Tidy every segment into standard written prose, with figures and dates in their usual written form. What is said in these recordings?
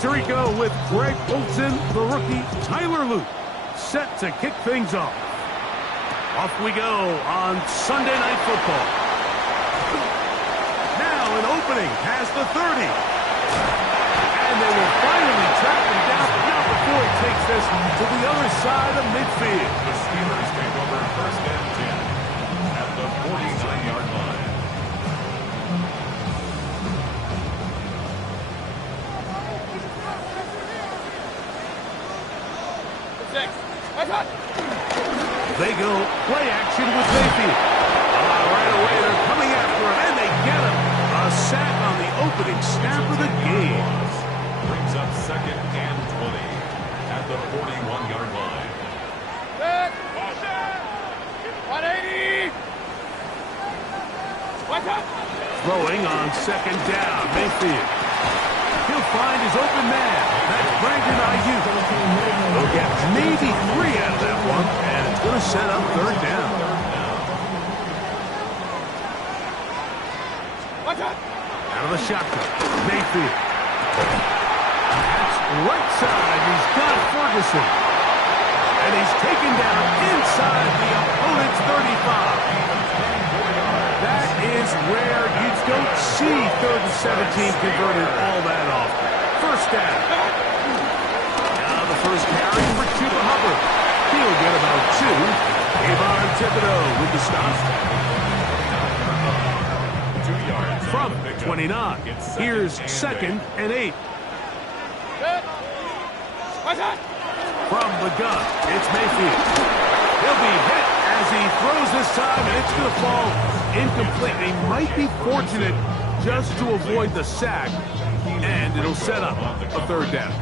Tirico with Greg Olsen, the rookie Tyler Luke, set to kick things off. Off we go on Sunday Night Football. Now an opening past the 30. And they will finally track him down, but not before he takes this to the other side of midfield. The Steelers take over first and 10 at the 49-yard line. They go play action with Mayfield. Right away, they're coming after him, and they get him. A sack on the opening snap of the game. Brings up second and 20 at the 41-yard line. 180! Throwing on second down, Mayfield. He'll find his open man. That's Brandon Ayuk. He'll get maybe 3 out of that one, and it's going to set up third down. Out of the shotgun, Mayfield. That's right side. He's got Ferguson. And he's taken down inside the opponent's 35. That is where you don't see 3rd and 17 converted all that often. First down. Now the first carry for Chuba Hubbard. He'll get about 2. Kayvon Thibodeaux with the stop. 2 yards from 29. Here's second and 8. From the gun, it's Mayfield. He'll be hit as he throws this time, and it's going to fall incomplete. They might be fortunate just to avoid the sack, and it'll set up a third down.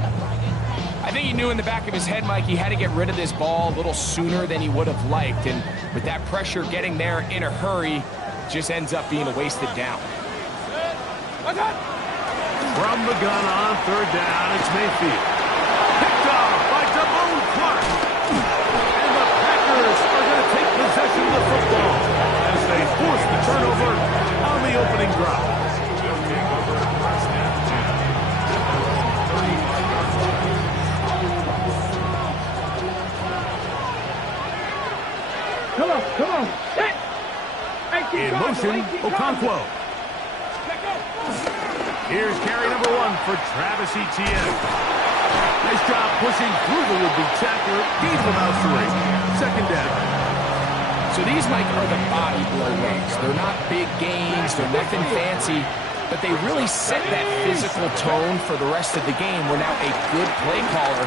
I think he knew in the back of his head, Mike, he had to get rid of this ball a little sooner than he would have liked, and with that pressure getting there in a hurry, just ends up being a wasted down. From the gun on third down, it's Mayfield. Picked off by Damone Clark. And the Packers are going to take possession of the football as they force the turnover on the opening drive. Come on. In motion, Okonkwo. Here's carry number 1 for Travis Etienne. Nice job pushing through the would-be tackler. Gains about 3. Second down. So these, Mike, are the body blow runs. They're not big gains. They're nothing fancy. But they really set that physical tone for the rest of the game where now a good play caller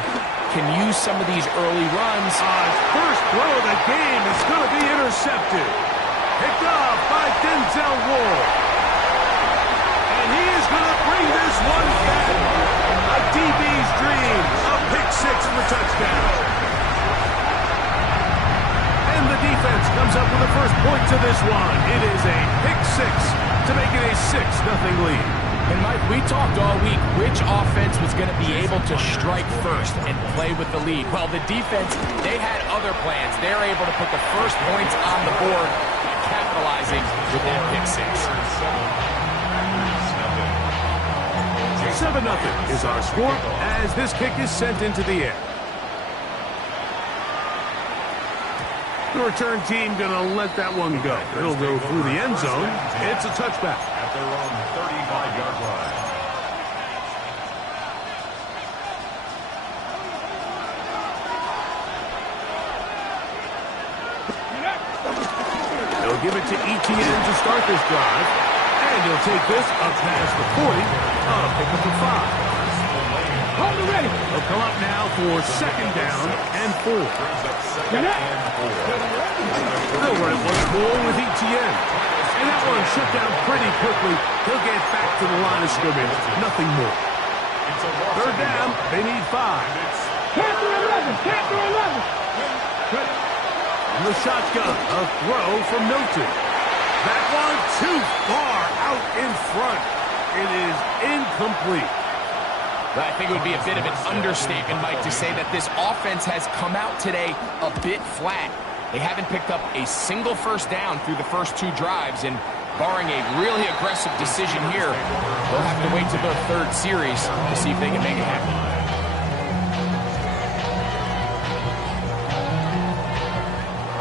can use some of these early runs. First throw of the game is going to be intercepted. Picked off by Denzel Ward. And he is going to bring this one back. A DB's dream. A pick 6 for touchdown. And the defense comes up with the first point to this one. It is a pick 6 to make it a 6-0 lead. And Mike, we talked all week which offense was going to be able to strike first and play with the lead. Well, the defense, they had other plans. They're able to put the first points on the board, capitalizing with that pick 6. 7-0 is our score as this kick is sent into the air. The return team going to let that one go. It'll go through the end zone. It's a touchback. At their own 35-yard line. They'll give it to Etienne to start this drive. And he'll take this up past the 40 on a pickup of 5. Hold it ready. They'll come up now for second down and 4. They'll run it once more with Etienne. And that one shut down pretty quickly. He'll get back to the line of scrimmage. Nothing more. Third down, they need 5. Can't do 11. From the shotgun, a throw from Milton. That one too far out in front. It is incomplete. But I think it would be a bit of an understatement, Mike, to say that this offense has come out today a bit flat. They haven't picked up a single first down through the first 2 drives, and barring a really aggressive decision here, they'll have to wait till their third series to see if they can make it happen.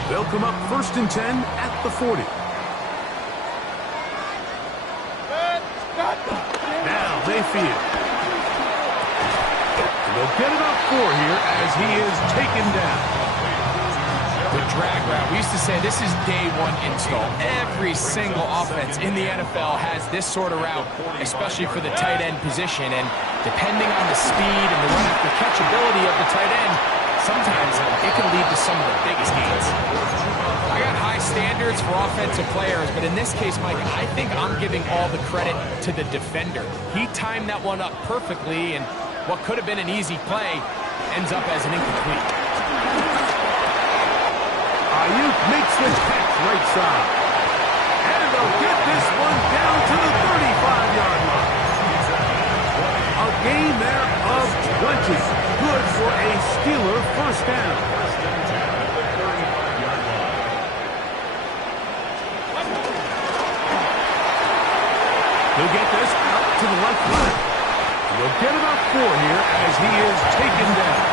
They'll come up 1st and 10 at the 40. Now Mayfield. And they'll get about 4 here as he is taken down. The drag route. We used to say this is day one install. Every single offense in the NFL has this sort of route, especially for the tight end position. And depending on the speed and the run after catch ability of the tight end, sometimes it can lead to some of the biggest gains. I got high standards for offensive players, but in this case, Mike, I think I'm giving all the credit to the defender. He timed that one up perfectly, and what could have been an easy play ends up as an incomplete. Ayuk makes the catch right side. And they'll get this one down to the 35-yard line. A gain there of 20. Good for a Steeler first down. He'll get this out to the left flank. They'll get about 4 here as he is taken down.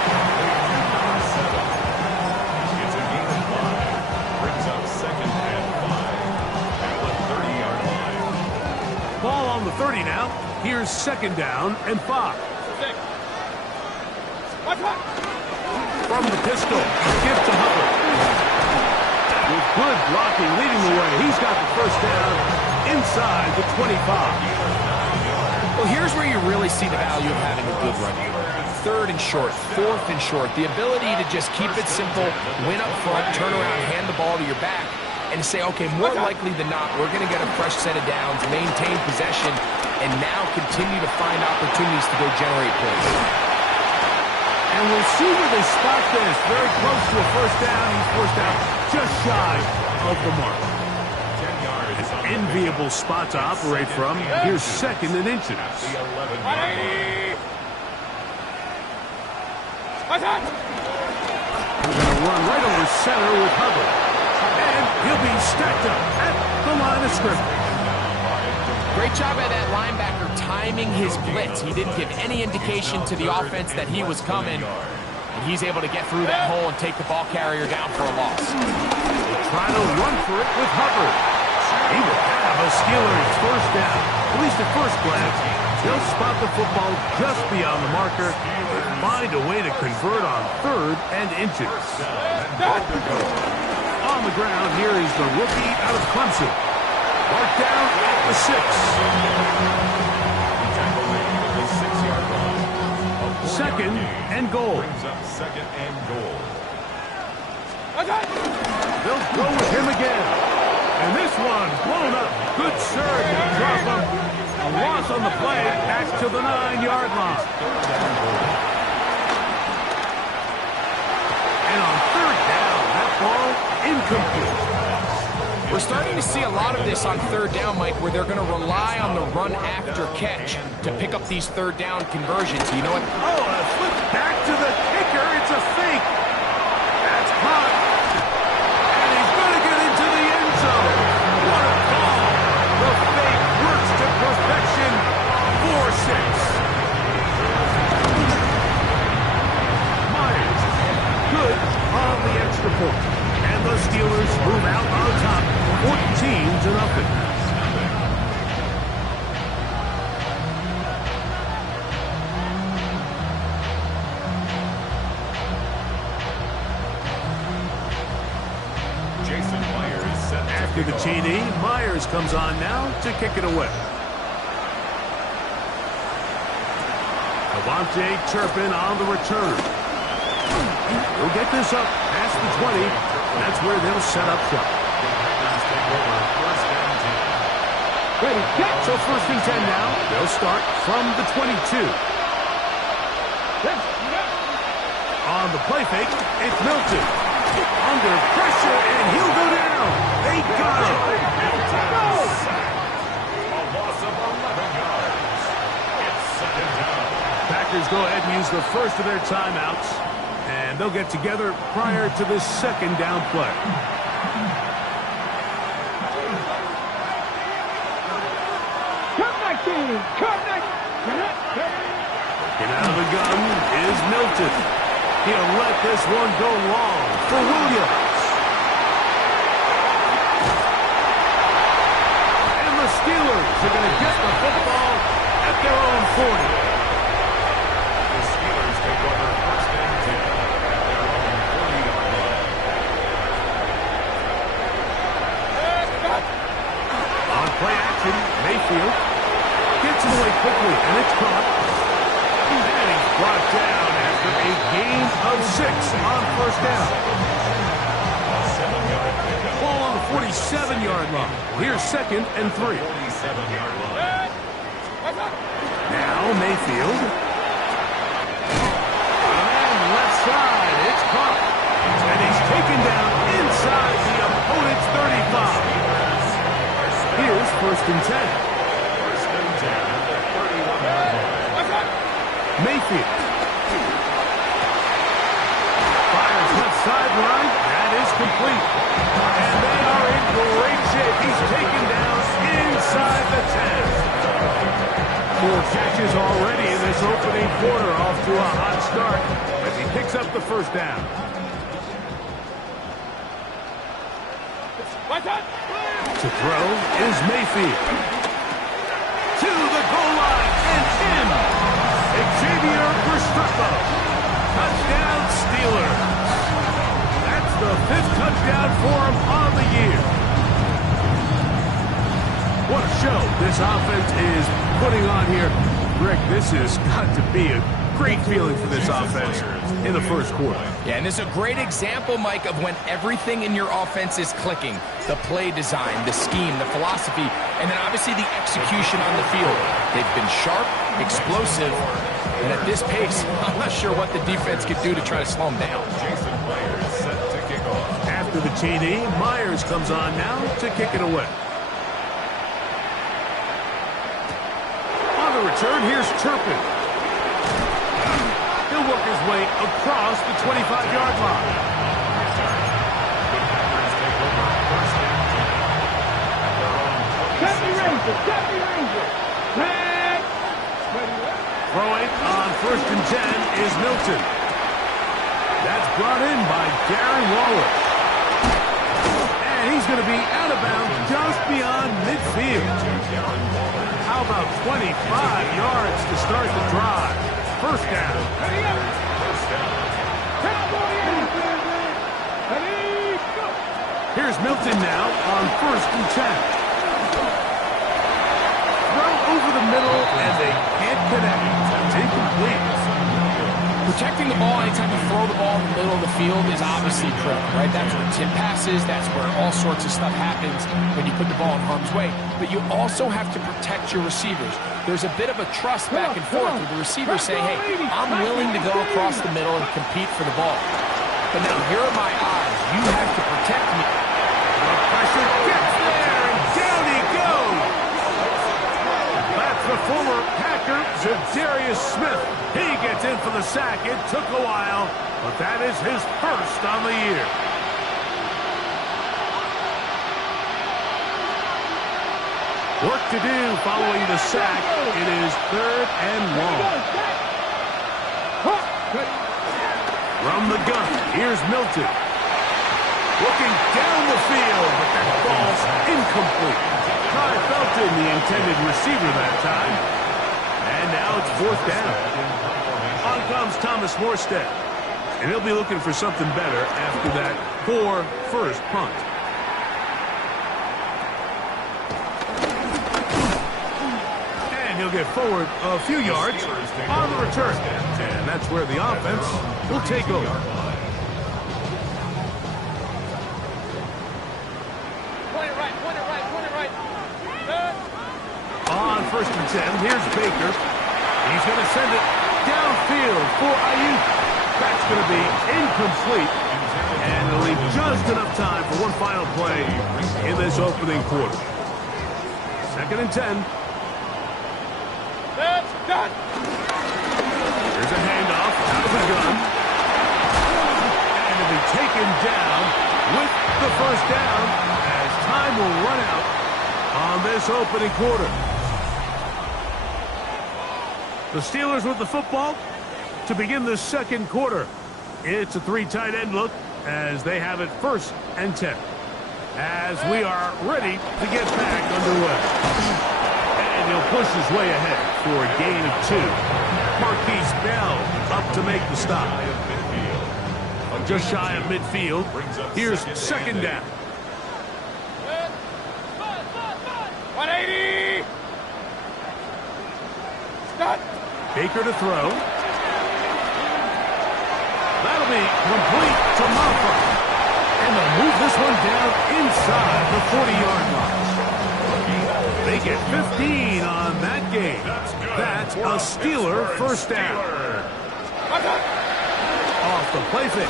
Ball on the 30 now. Here's 2nd down and 5. From the pistol, give to Hubbard. With good blocking leading the way, he's got the first down inside the 25. Well, here's where you really see the value of having a good run game. 3rd and short, 4th and short. The ability to just keep it simple, win up front, turn around, hand the ball to your back, and say, okay, more likely than not, we're going to get a fresh set of downs, maintain possession, and now continue to find opportunities to go generate plays. And we'll see where they spot this. Very close to a first down. He's forced out just shy of the mark. An enviable spot to operate from. Here's 2nd and inches. We're going to run right over center with Hubbard. And he'll be stacked up at the line of scrimmage. Great job by that linebacker timing his blitz. He didn't give any indication to the offense that he was coming. And he's able to get through that hole and take the ball carrier down for a loss. Try to run for it with Hubbard. He will have a Steelers first down. At least at first glance, he'll spot the football just beyond the marker and find a way to convert on 3rd and inches. On the ground, here is the rookie out of Clemson. Marked down at the 6. 2nd and goal. They'll go with him again. And this one blown up. Good surge to drop him. A loss on the play back to the 9-yard line. And on 3rd down, that ball incomplete. We're starting to see a lot of this on 3rd down, Mike, where they're going to rely on the run after catch to pick up these 3rd down conversions. You know what? Oh, a flip back to the kicker. It's a fake. That's caught. And he's going to get into the end zone. What a call. The fake works to perfection. 4-6. Myers. Good on the extra point. And the Steelers move out on top, 14-0. Jason Myers set After the TD, Myers comes on now to kick it away. Devontae Turpin on the return. He'll get this up past the 20. That's where they'll set up shop. Ready, catch. So 1st and 10 now. They'll start from the 22. On the play fake, it's Milton. Under pressure, and he'll go down. They got him. A loss of 11 yards. It's 2nd down. Packers go ahead and use the first of their timeouts. And they'll get together prior to the 2nd down play. 14. Connect. And out of the gun is Milton. He'll let this one go long for Williams. And the Steelers are going to get the football at their own 40. The Steelers take over first and 10 at their own 40-yard line. On play action, Mayfield gets it away quickly, and it's caught. And he's brought down after a gain of 6 on first down. Ball on the 47-yard line. Here's 2nd and 3. 47-yard line. Now Mayfield. And left side, it's caught. And he's taken down inside the opponent's 35. Here's 1st and 10. First and 10 at the 31-yard line. Mayfield. Fires left sideline. That is complete. And they are in great shape. He's taken down inside the 10. 4 catches already in this opening quarter, off to a hot start as he picks up the first down. To throw is Mayfield. To the goal line and in. Xavier Restrepo. Touchdown Steelers. That's the 5th touchdown for him on the year. What a show this offense is putting on here. Greg, this has got to be a great feeling for this offense in the first quarter. Yeah, and this is a great example, Mike, of when everything in your offense is clicking. The play design, the scheme, the philosophy, and then obviously the execution on the field. They've been sharp, explosive, and at this pace, I'm not sure what the defense could do to try to slow them down. Jason Myers set to kick off. After the TD, Myers comes on now to kick it away. On the return, here's Turpin. He'll work his way across the 25-yard line. The Packers take over first and 10 at their own 27. Throwing on 1st and 10 is Milton. That's brought in by Darren Waller. And he's going to be out of bounds just beyond midfield. How about 25 yards to start the drive? First down. Here's Milton now on 1st and 10. Throw over the middle, and they can't connect. It's incomplete. Protecting the ball anytime you throw the ball in the middle of the field is obviously critical, right? That's where tip passes, that's where all sorts of stuff happens when you put the ball in harm's way. But you also have to protect your receivers. There's a bit of a trust back and forth with the receivers saying, hey, I'm willing to go across the middle and compete for the ball. But now, here are my eyes. You have to protect me. The pressure gets there, and down he goes. That's the former Packer, Zadarius Smith. He gets in for the sack. It took a while, but that is his first on the year. Work to do following the sack. It is 3rd and long. From the gun, here's Milton. Looking down the field, but that ball's incomplete. Ty Felton, the intended receiver that time. And now it's 4th down. On comes Thomas Morstead. And he'll be looking for something better after that poor first punt. And he'll get forward a few yards on the return. And that's where the offense will take over. On 1st and 10, here's Baker. He's going to send it downfield for Ayuk. That's going to be incomplete. And it'll leave just enough time for one final play in this opening quarter. 2nd and 10. Here's a handoff out of the gun. And it'll be taken down with the first down as time will run out on this opening quarter. The Steelers with the football to begin the second quarter. It's a 3 tight end look as they have it 1st and 10. As we are ready to get back underway. And he'll push his way ahead for a gain of 2. Marquise Bell up to make the stop. Just shy of midfield. Here's 2nd down. 180. Stop. Baker to throw. That'll be complete to Maffa. And they'll move this one down inside the 40-yard line. They get 15 on that game. That's a Steeler 1st down. Off the play fake.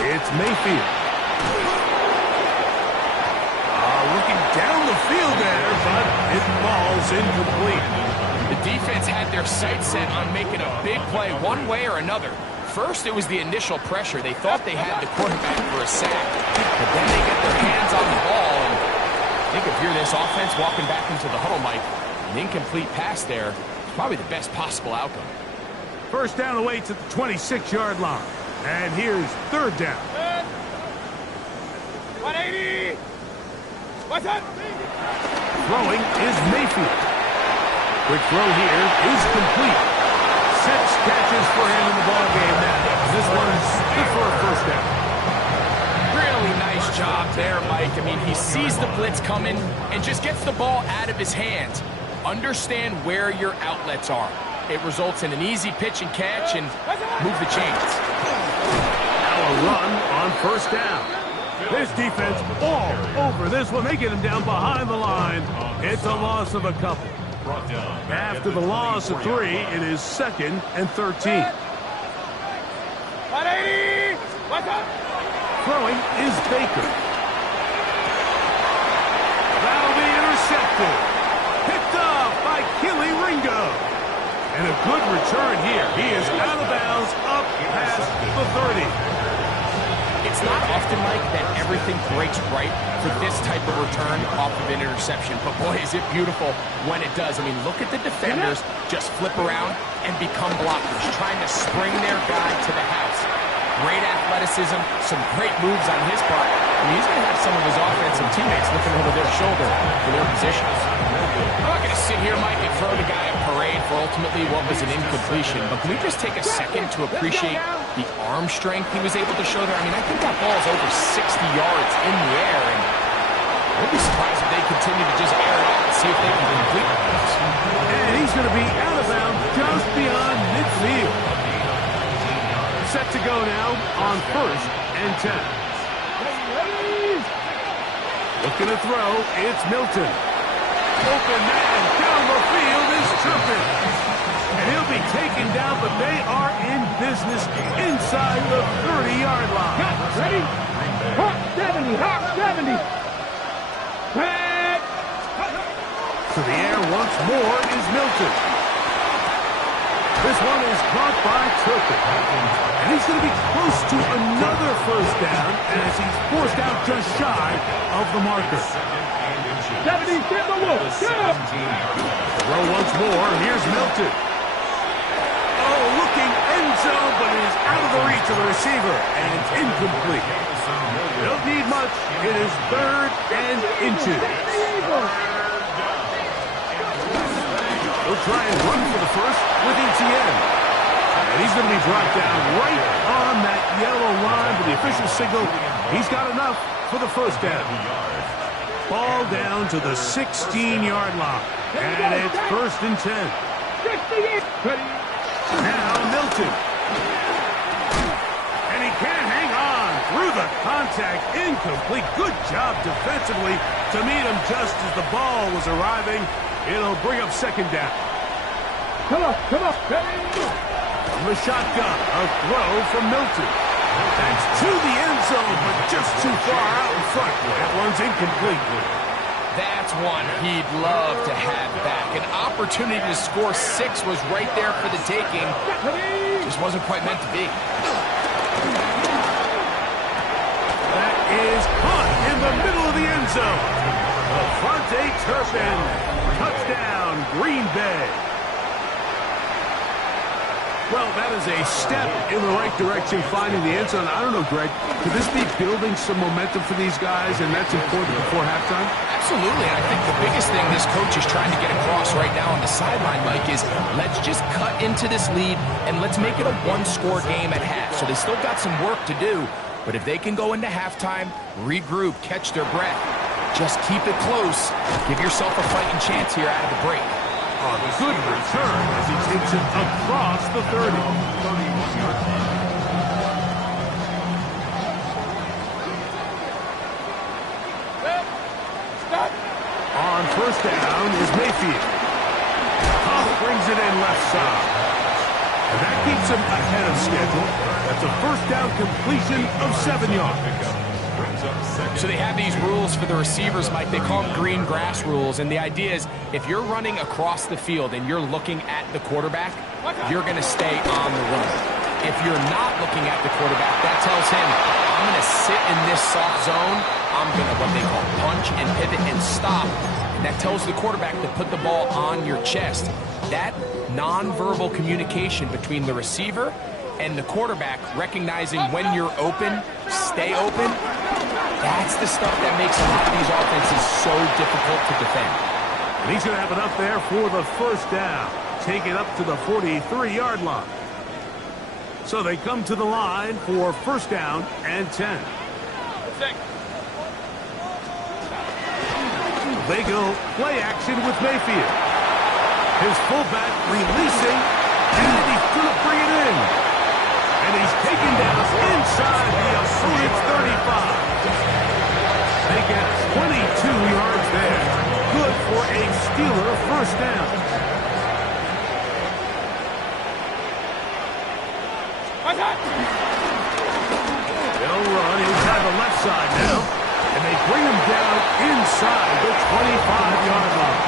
It's Mayfield. Looking down the field there, but it falls incomplete. The defense had their sights set on making a big play one way or another. First, it was the initial pressure. They thought they had the quarterback for a sack. But then they get their hands on the ball. And I think if you're this offense walking back into the huddle, Mike, an incomplete pass there is probably the best possible outcome. 1st down away to the 26-yard line. And here's 3rd down. 180. What's up? Throwing is Mayfield. Quick throw here is complete. 6 catches for him in the ballgame now. This one's good for a 1st down. Really nice job there, Mike. I mean, he sees the blitz coming and just gets the ball out of his hands. Understand where your outlets are. It results in an easy pitch and catch and move the chains. Now a run on 1st down. This defense all over this one. They get him down behind the line. It's a loss of a couple. After the loss of 3, it is 2nd and 13. 180. What's up? Throwing is Baker. That'll be intercepted. Picked up by Kelee Ringo. And a good return here. He is out of bounds up past the 30. It's not often, Mike, that everything breaks right for this type of return off of an interception. But, boy, is it beautiful when it does. I mean, look at the defenders just flip around and become blockers, trying to spring their guy to the house. Great athleticism, some great moves on his part. I mean, he's going to have some of his offensive teammates looking over their shoulder for their positions. I'm not going to sit here, Mike, and throw the guy a parade for ultimately what was an incompletion, but can we just take a second to appreciate the arm strength he was able to show there? I mean, I think that ball is over 60 yards in the air, and I would be surprised if they continue to just air it out and see if they can complete this. And he's going to be out of bounds just beyond midfield. Set to go now on 1st and 10. Looking to throw, it's Milton. Open man down the field is Turpin. And he'll be taken down, but they are in business inside the 30-yard line. Ready? Hawk 70. Hawk 70. Head. To the air once more is Milton. This one is caught by Turpin. And he's going to be close to another 1st down as he's forced out just shy of the marker. 70, get the wolf. Throw once more. Here's Milton. Oh, looking end zone, but it is out of the reach of the receiver. And incomplete. Don't need much. It is 3rd and inches. He'll try and run for the 1st with ETN. And he's going to be brought down right on that yellow line with the official signal. He's got enough for the 1st down. Ball down to the 16-yard line. And it's 1st and 10. Now Milton. And he can't hang on through the contact. Incomplete. Good job defensively to meet him just as the ball was arriving. It'll bring up 2nd down. Come on. From the shotgun, a throw from Milton. That's to the end zone, but just too far out in front. That one's incomplete. That's one he'd love to have back. An opportunity to score 6 was right there for the taking. Just wasn't quite meant to be. That is caught in the middle of the end zone. Avante Turpin. Touchdown, Green Bay. Well, that is a step in the right direction, finding the end zone. I don't know, Greg, could this be building some momentum for these guys, and that's important before halftime? Absolutely. I think the biggest thing this coach is trying to get across right now on the sideline, Mike, is let's just cut into this lead and let's make it a one-score game at half. So they still got some work to do, but if they can go into halftime, regroup, catch their breath, just keep it close, give yourself a fighting chance here out of the break. A good return as he takes it across the 30. On first down is Mayfield. Brings it in left side. And that keeps him ahead of schedule. That's a first down completion of 7 yards. So they have these rules for the receivers, Mike. They call them green grass rules. And the idea is if you're running across the field and you're looking at the quarterback, you're going to stay on the run. If you're not looking at the quarterback, that tells him, I'm going to sit in this soft zone. I'm going to what they call punch and pivot and stop. And that tells the quarterback to put the ball on your chest. That nonverbal communication between the receiver and the quarterback, recognizing when you're open, stay open, that's the stuff that makes a lot of these offenses so difficult to defend. And he's going to have it up there for the first down. Take it up to the 43-yard line. So they come to the line for first down and 10. They go play action with Mayfield. His fullback releasing, and he's going to bring it in. And he's taken down inside the opponent's 35. They get 22 yards there. Good for a Steeler first down. They'll run inside the left side now. And they bring him down inside the 25-yard line.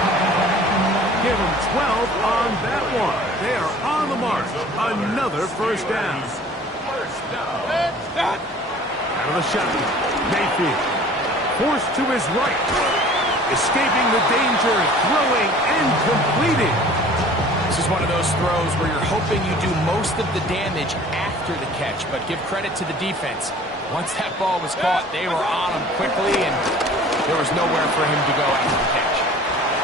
Give him 12 on that one. They are on the mark. Another first down. Out of the shotgun, Mayfield. Forced to his right. Escaping the danger, throwing and completing. This is one of those throws where you're hoping you do most of the damage after the catch, but give credit to the defense. Once that ball was caught, they were on him quickly, and there was nowhere for him to go after the catch.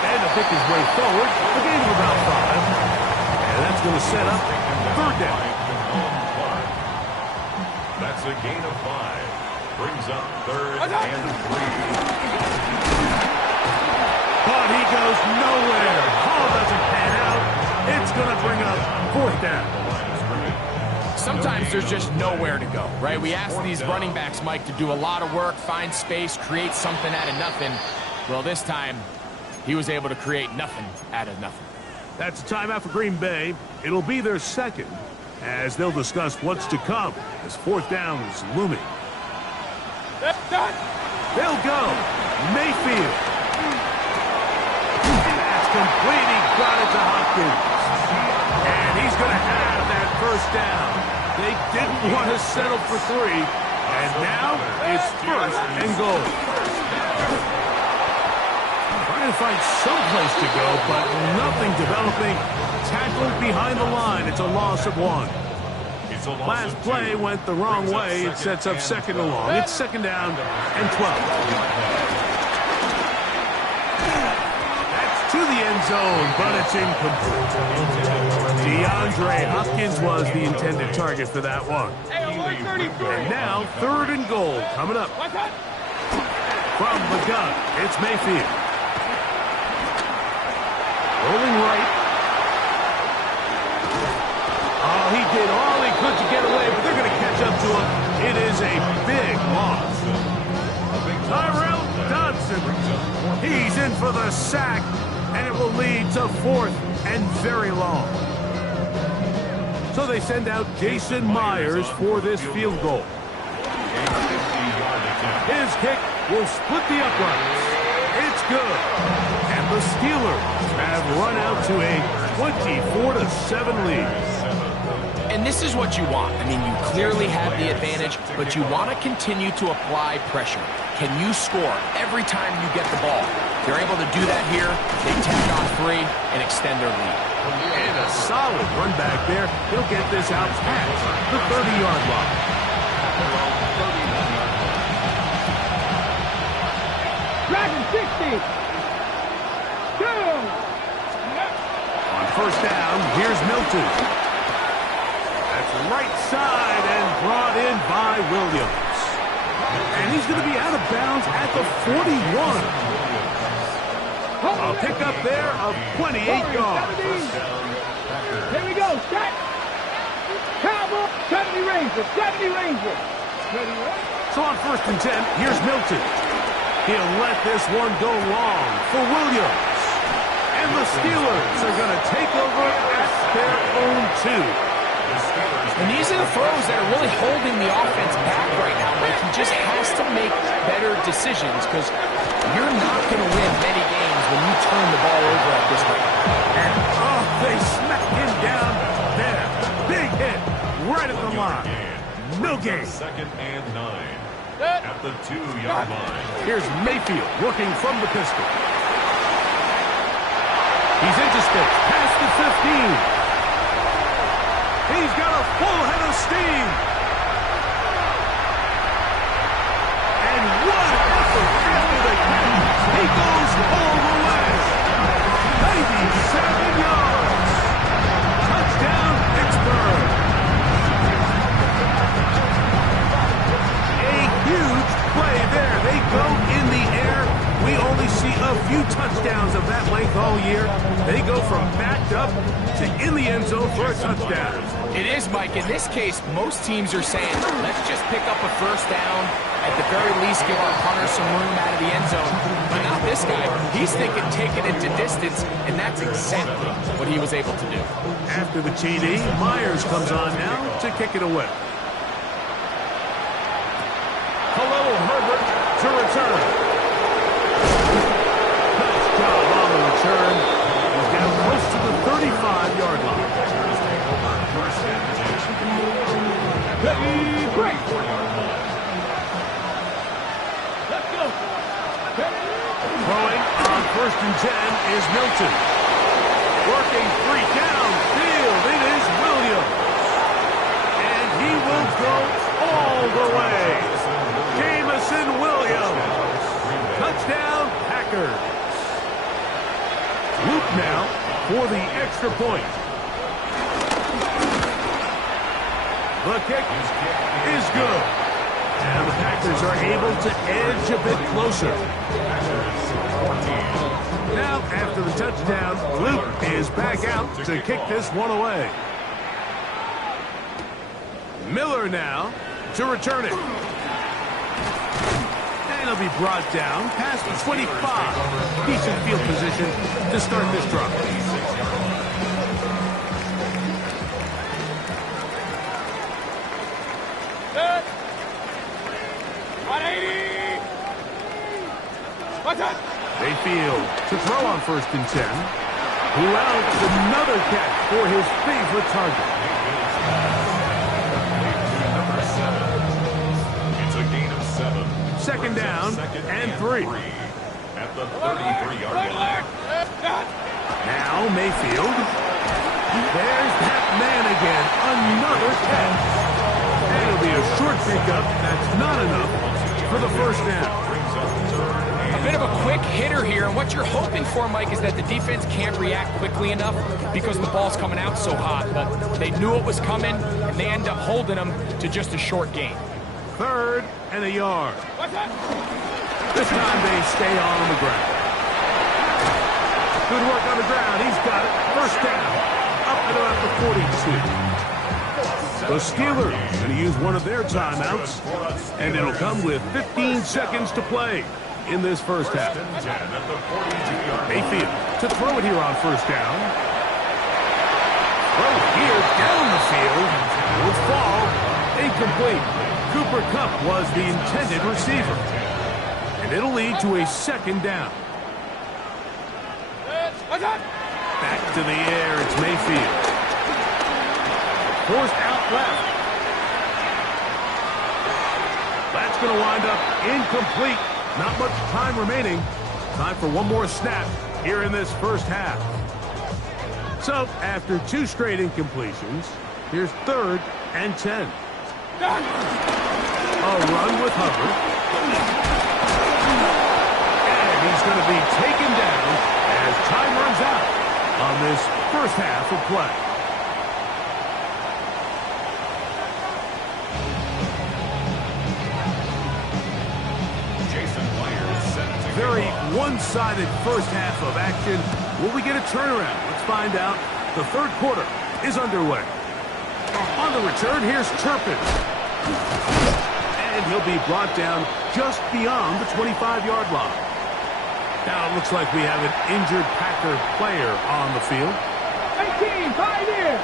And to pick his way forward, a gain of about 5. And that's going to set up third down. That's a gain of 5. Brings up third and 3. But he goes nowhere. Ball doesn't pan out. It's going to bring up fourth down. Sometimes there's just nowhere to go, right? We ask these running backs, Mike, to do a lot of work, find space, create something out of nothing. Well, this time, he was able to create nothing out of nothing. That's a timeout for Green Bay. It'll be their second, as they'll discuss what's to come as fourth down is looming. They'll go. Mayfield. That's complete. He got it to Hopkins. And he's going to have that first down. They didn't want to settle for 3. And now it's first and goal. Trying to find some place to go, but nothing developing. Tackled behind the line. It's a loss of 1. Last play went the wrong way. It sets up second and long. It's second down and 12. That's to the end zone, but it's incomplete. DeAndre Hopkins was the intended target for that one. And now third and goal coming up. From the gun, it's Mayfield. Rolling right. Oh, he did all he could to get away, but they're going to catch up to him. It is a big loss. Tyrell Dodson. He's in for the sack, and it will lead to fourth and very long. So they send out Jason Myers for this field goal. His kick will split the uprights. It's good. And the Steelers have run out to a 24-7 lead. And this is what you want. I mean, you clearly have the advantage, but you want to continue to apply pressure. Can you score every time you get the ball? They're able to do that here. They tack on 3 and extend their lead. And a solid run back there. He'll get this out past the 30-yard line. Dragon 60. Down. On first down, here's Milton. That's right side and brought in by Williams. And he's going to be out of bounds at the 41. A pickup there of 28 yards. Here we go. Set. Cowboy. 70 Rangers. 70 Rangers. So on first and 10, here's Milton. He'll let this one go long for Williams. And the Steelers are going to take over at their own 2. And these are the throws that are really holding the offense back right now. Like, he just has to make better decisions because you're not going to win many games when you turn the ball over at this rate. And, oh, they smacked him down there. Big hit right at the line. No gain. Second and 9 at the 2-yard line. Here's Mayfield working from the pistol. He's into space, past the 15. He's got a full head of steam. And what effort after the catch. He goes all the way. 97 yards. Touchdown, Pittsburgh. A huge play there. They go in the air. We only see a few touchdowns of that length all year. They go from backed up to in the end zone for a touchdown. It is, Mike. In this case, most teams are saying, let's just pick up a first down. At the very least, give our punter some room out of the end zone. But not this guy. He's thinking take it into distance, and that's exactly what he was able to do. After the TD, Myers comes on now to kick it away. Khalil Herbert to return. Nice job on the return. He's down close to the 35-yard line. Great. Let's go. Throwing on first and 10 is Milton. Working 3 downfield. It is Williams. And he will go all the way. Jamison Williams. Touchdown, Packers. Luke now for the extra point. The kick is good. And the Packers are able to edge a bit closer. Now, after the touchdown, Luke is back out to kick this one away. Miller now to return it. And he'll be brought down past the 25. Decent field position to start this drive. Mayfield to throw on first and 10. Who else? Another catch for his favorite target. Number 7. It's a gain of 7. Second down and 3. At the 33-yard line. Now Mayfield. There's that man again. Another catch. And it'll be a short pickup. That's not enough for the first down. A bit of a quick hitter here, and what you're hoping for, Mike, is that the defense can't react quickly enough because the ball's coming out so hot. But they knew it was coming, and they end up holding them to just a short gain. 3rd and a yard. This time they stay on the ground. Good work on the ground. He's got it. First down. Up and about the 42. The Steelers going to use one of their timeouts, and it'll come with 15 seconds to play in this first half. Mayfield to throw it here on first down. Throw here down the field. Will fall. Incomplete. Cooper Kupp was the intended receiver. And it'll lead to a second down. Back to the air. It's Mayfield. forced out left. That's going to wind up incomplete. Not much time remaining. Time for one more snap here in this first half. So, after 2 straight incompletions, here's 3rd and 10. A run with Hubbard. And he's going to be taken down as time runs out on this first half of play. Very one-sided first half of action. Will we get a turnaround? Let's find out. The 3rd quarter is underway. On the return, here's Turpin. And he'll be brought down just beyond the 25-yard line. Now it looks like we have an injured Packer player on the field. 18, pioneer.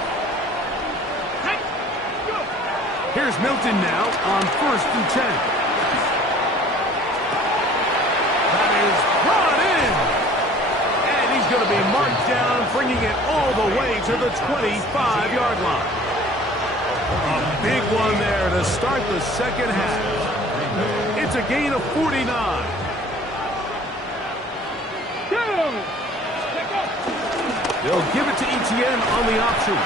Here's Milton now on 1st and 10. Brought in, and he's going to be marked down, bringing it all the way to the 25-yard line. A big one there to start the second half. It's a gain of 49. They'll give it to Etienne on the option.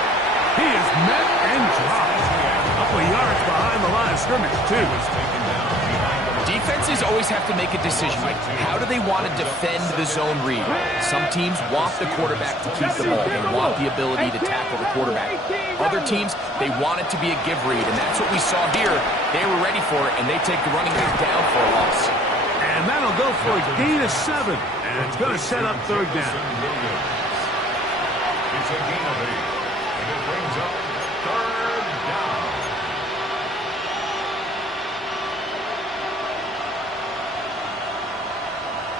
He is met and dropped. A couple of yards behind the line of scrimmage, too. Defenses always have to make a decision, Mike. How do they want to defend the zone read? Some teams want the quarterback to keep the ball. They want the ability to tackle the quarterback. Other teams, they want it to be a give read, and that's what we saw here. They were ready for it, and they take the running back down for a loss. And that'll go for a gain of 7, and it's going to set up 3rd down. It's a gain of 8, and it brings up 3rd down.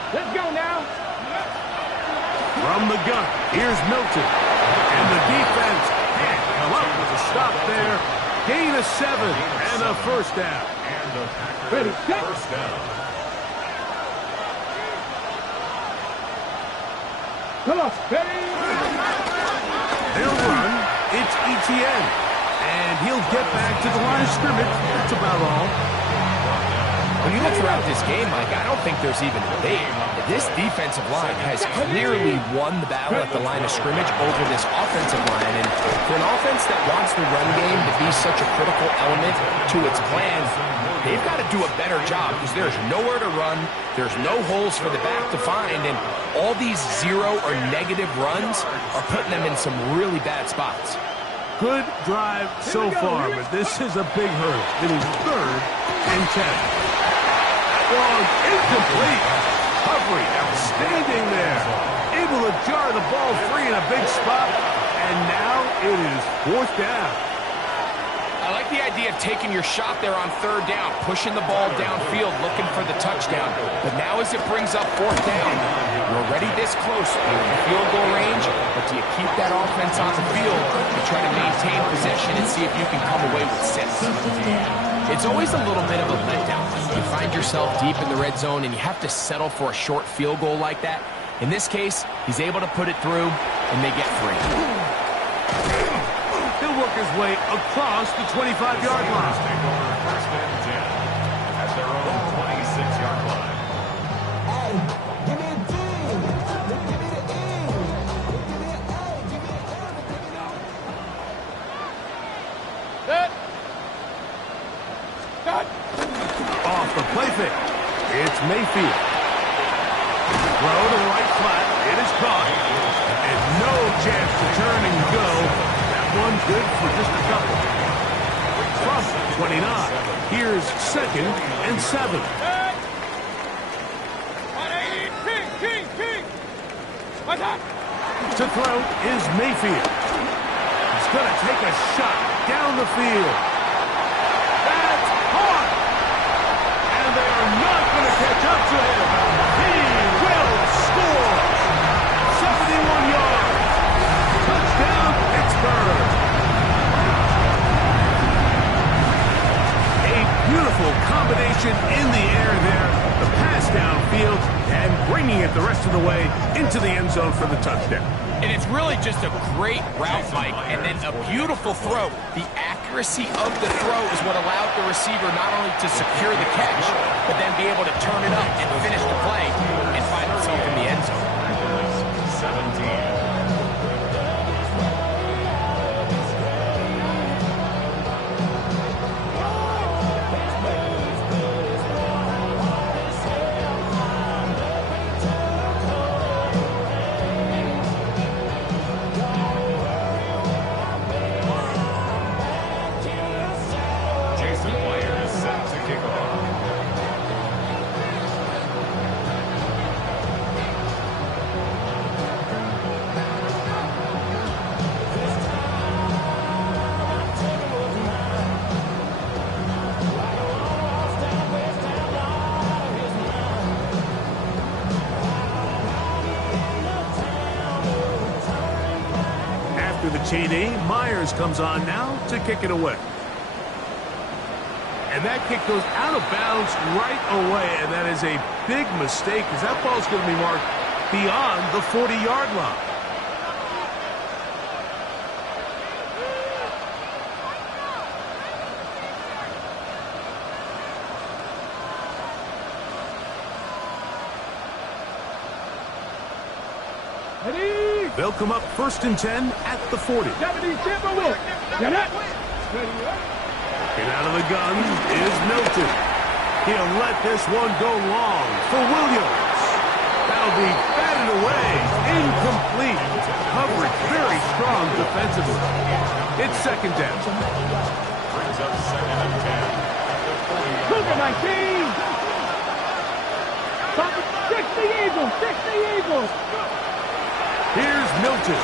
Let's go now. From the gun, here's Milton. And the defense can't come up with a stop there. Gain of 7 and a 1st down. And the Packers first down. Come on, ready? They'll run. It's Etienne. And he'll get back to the line of scrimmage. That's about all. When you look throughout this game, Mike, I don't think there's even a debate. This defensive line has clearly won the battle at the line of scrimmage over this offensive line. And for an offense that wants the run game to be such a critical element to its plan, they've got to do a better job because there's nowhere to run. There's no holes for the back to find. And all these 0 or negative runs are putting them in some really bad spots. Good drive so far, but this is a big hurt. It is 3rd and 10. Long, incomplete. Humphrey, outstanding there. Able to jar the ball free in a big spot. And now it is 4th down. I like the idea of taking your shot there on 3rd down, pushing the ball downfield, looking for the touchdown. But now as it brings up 4th down, you're already this close. You're in field goal range, but do you keep that offense on the field to try to maintain possession and see if you can come away with 6? It's always a little bit of a letdown. You find yourself deep in the red zone and you have to settle for a short field goal like that. In this case, he's able to put it through and they get 3. He'll work his way across the 25-yard line. Take over 1st and 10 at their own 26-yard line. Off the play fake. It's Mayfield. Throw to the right flat. It is caught. And no chance to turn and go. That one good for just a couple. From 29. Here's 2nd and 7. To throw is Mayfield. He's going to take a shot down the field. That's caught. And they are not going to catch up to him. He will score. 71 yards. Touchdown, Pittsburgh. A beautiful combination in the air there. The pass downfield and bringing it it the rest of the way into the end zone for the touchdown. And it's really just a great route, Mike, and then a beautiful throw. The accuracy of the throw is what allowed the receiver not only to secure the catch, but then be able to turn it up and finish the play and find himself in the end zone. 17. After the TD, Myers comes on now to kick it away. And that kick goes out of bounds right away, and that is a big mistake because that ball's going to be marked beyond the 40-yard line. They'll come up 1st and 10 at the 40. Deputy Timberwolf. Get it. And out of the gun is Milton. He'll let this one go long for Williams. That'll be batted away. Incomplete. Coverage very strong defensively. It's 2nd down. Brings up 2nd and 10. Look at my team. 60 Eagles. 60 Eagles. Here's Milton.